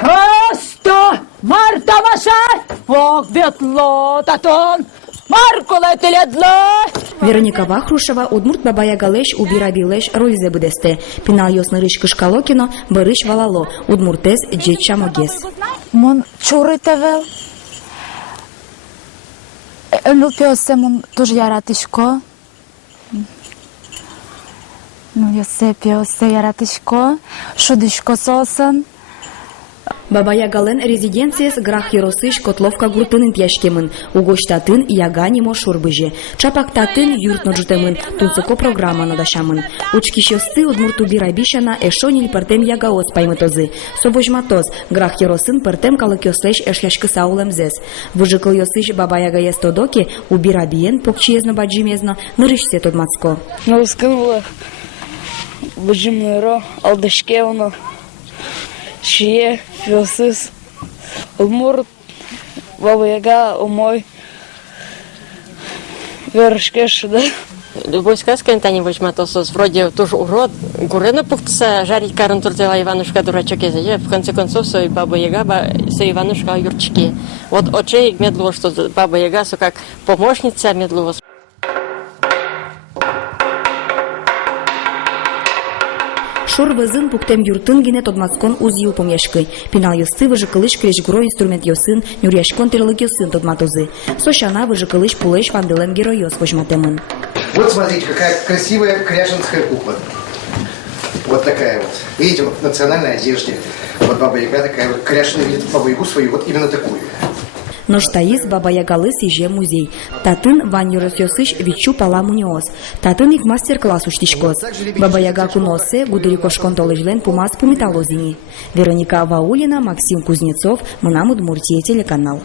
Просто Марта ваша, Бог ветло татон, Маркуле теледло. Вероника Вахрушева удмурт бабая галеш убира билеш рользе будесте. Пинал ёсны рыч кышкалокино, бырыч валало, удмуртез джеча могес. Мон чуритевел. Эмил пёсе мон тоже яратышко. Ну ёсе пёсе яратышко, шудышко сосын. Бабая гален резиденциес грах еросыш котловка гуртынын пяшкемын, угоштатын яганимо шурбыже. Чапактатын юртно жутемын, тунцуко программа надашамын. Учкищосты удмурту бирабишана эшонил пертем ягаос паймытозы. Собожматоз, грах еросын пертем калыкёслеш эшляшкы саулемзес. Выжыкл ёсыш бабая гаес тодоки, убирабиен покчиезно баджимезно, нырышсе тодмацко. Наускынлы баджимлеро алдышкевно. Шие, Филсис, Удмурт, Баба Яга, Умой, Вершкеш, да? Любой сказка не возьматосос. Вроде тоже урод. Гурена пухтса жарить карен туртела Иванушка дурачок есть. В конце концов, сой Баба Яга, сой Иванушка юрчики. Вот очей медло, что Баба Яга, как помощница медло. Шор вызын пуктем юртын гине тодмаскон уз юпом яшкы. Пинал ёсты выжыкылыш креш гро инструмент ёсын, нюряшкон терлык ёсын тодматузы. Сошана выжыкылыш пулеш ванделем герой ёс вожматемын. Вот смотрите, какая красивая кряженская кукла. Вот такая вот. Видите, вот в национальной одежде. Вот Баба Яга такая вот кряженая видит Бабу Ягу свою, вот именно такую. Ноштаис Баба Ягалы сиже музей. Татын ван ёсыш вичу пала муниос. Татын их мастер-класс уштишкос. Баба Яга куносе гудыри кошкон толыжлен пумас пумиталозини. Вероника Ваулина, Максим Кузнецов, Мунам Удмуртия телеканал.